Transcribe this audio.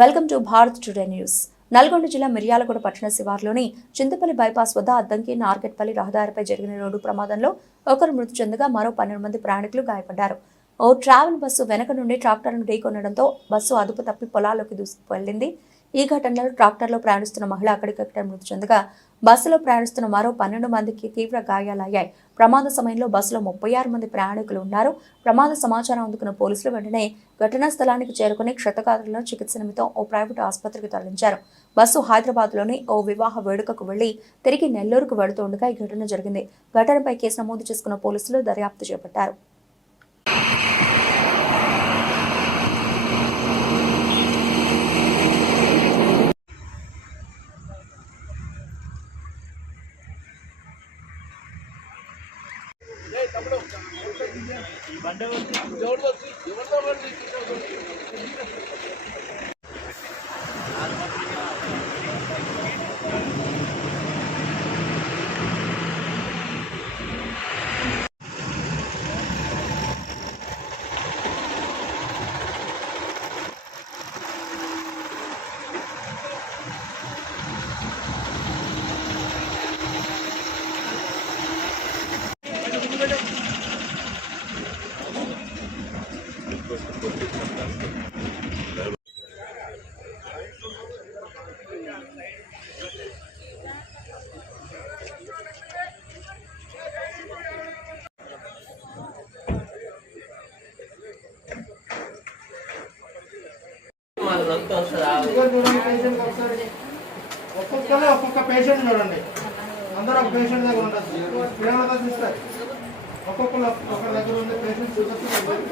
Welcome to Bharat today news. Nalgonda జిల్లా మిర్యాలగూడ పట్టణ శివార్లోని Chintapalli bypass వద్ద అద్దంకి నార్కెట్పల్లి రహదారిపై జరిగిన రోడ్డు ప్రమాదంలో ఒకరు మృతి చెందగా మరో 12 మంది ప్రయాణికులు గాయపడ్డారు. ఓ ట్రావెల్ బస్సు వెనక నుండి ట్రాక్టర్ను ఢీకొనడంతో బస్సు అదుపు తప్పి పొలాల్లోకి దూసుకువెళ్లింది. ఈ ఘటనలో ట్రాక్టర్లో ప్రయాణిస్తున్న మహిళ అక్కడికక్కడే మృతి చెందగా బస్సులో ప్రయాణిస్తున్న మరో 12 మందికి తీవ్ర గాయాలయ్యాయి. ప్రమాద సమయంలో బస్సులో 36 మంది ప్రయాణికులు ఉన్నారు. ప్రమాద సమాచారం అందుకున్న పోలీసులు వెంటనే ఘటనా స్థలానికి చేరుకుని క్షతగాత్రులను చికిత్స నిమిత్తం ఓ ప్రైవేటు ఆసుపత్రికి తరలించారు. బస్సు హైదరాబాద్లోని ఓ వివాహ వేడుకకు వెళ్లి తిరిగి నెల్లూరుకు వెళుతుండగా ఈ ఘటన జరిగింది. ఘటనపై కేసు నమోదు చేసుకున్న పోలీసులు దర్యాప్తు చేపట్టారు. ఒక్కొక్క పేషెంట్ చూడండి, అందరూ ఒక పేషెంట్ దగ్గర ఉండదు. ప్రేమతో చూస్తారు, ఒక్కొక్కరు ఒకరి దగ్గర ఉండే పేషెంట్ చూస్తారు.